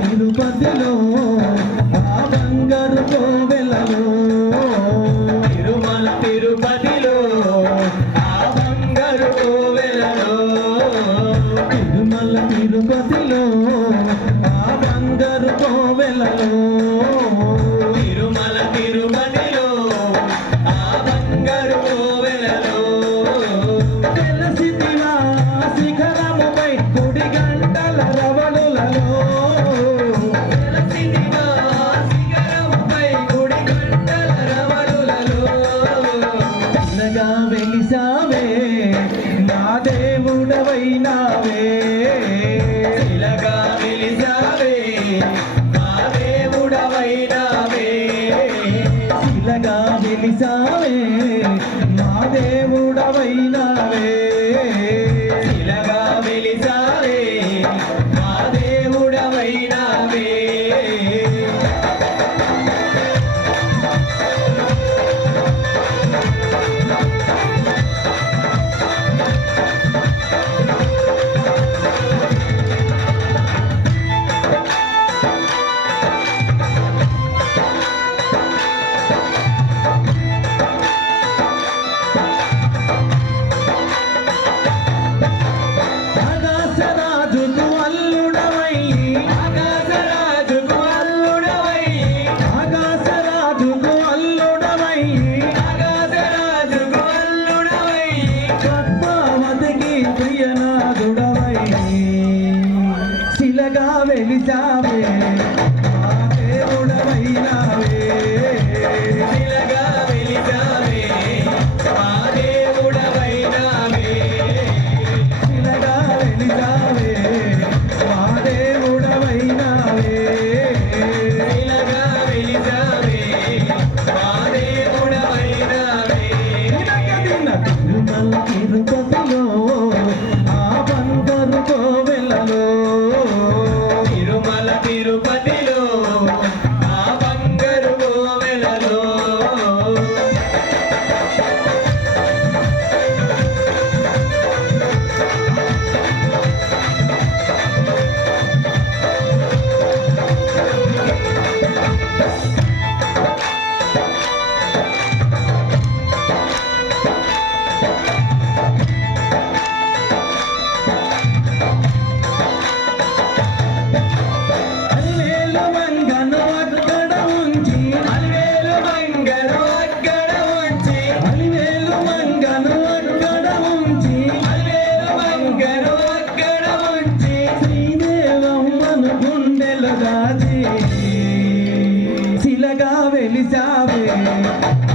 తిరుపతిలో ఆ బంగారు కోవెలలో తిరుమల తిరుపతిలో ఆ బంగారు కోవెలలో తిరుమల తిరుపతిలో ఆ బంగారు కోవెలలో తిరుమల తిరుపతిలో ఆ బంగారు కోవెలలో తెలిసితివా శిఖరముపై గుడి గంటల రవళులలో తెలిసితివా శిఖరముపై గుడి గంటల రవళులలో చిన్నగా వెలిసావే నా దేవుడవైనావే చిలగా వెలిసావే నా దేవుడవైనావే చిలగా వెలిసావే మా దేవుడవైనావే చిలగా వెలిసావే మా దేవుడవైనావే శిలగా వెలిసావే మా దేవుడవైనావే శిలగా వెలిసావే మా దేవుడవైనావే శిలగా వెలిసావే మా దేవుడవైనావే శిలగా వెలిసావే మా దేవుడవైనావే తిరుమల తిరుపతిలో ఆ బంగారు కోవెలలో తిరుమల తిరుపతిలో ఆ బంగారు కోవెలలో శిలగా వెలిసావే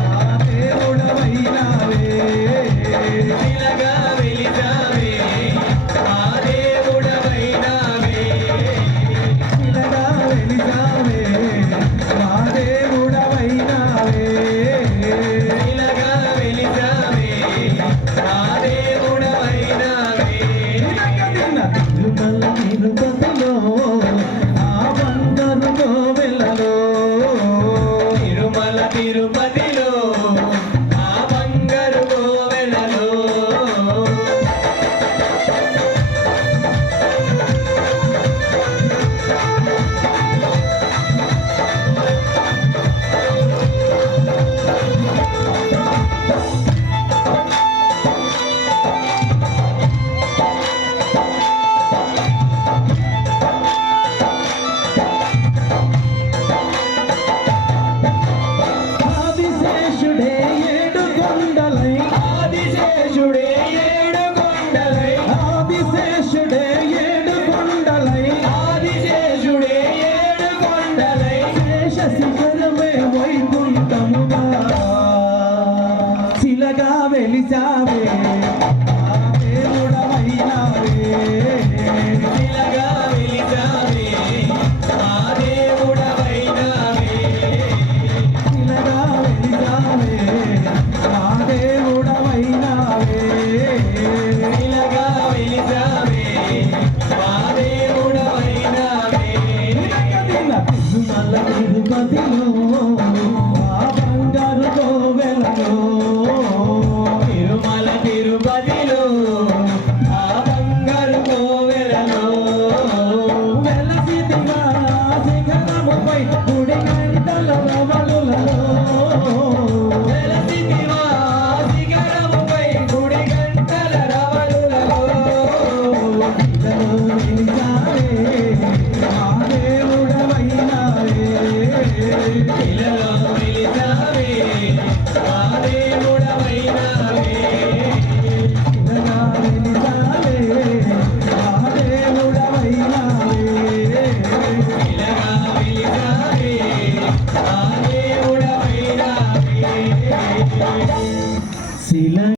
ఆ దేవుడవైనావే శిలగా వెలిసావే ఆ దేవుడవైనావే శిలగా వెలిసావే మా దేవుడవైనావే శిలగా వెలిసావే ఆ దేవుడవైనావే తిరుమల తిరుపతి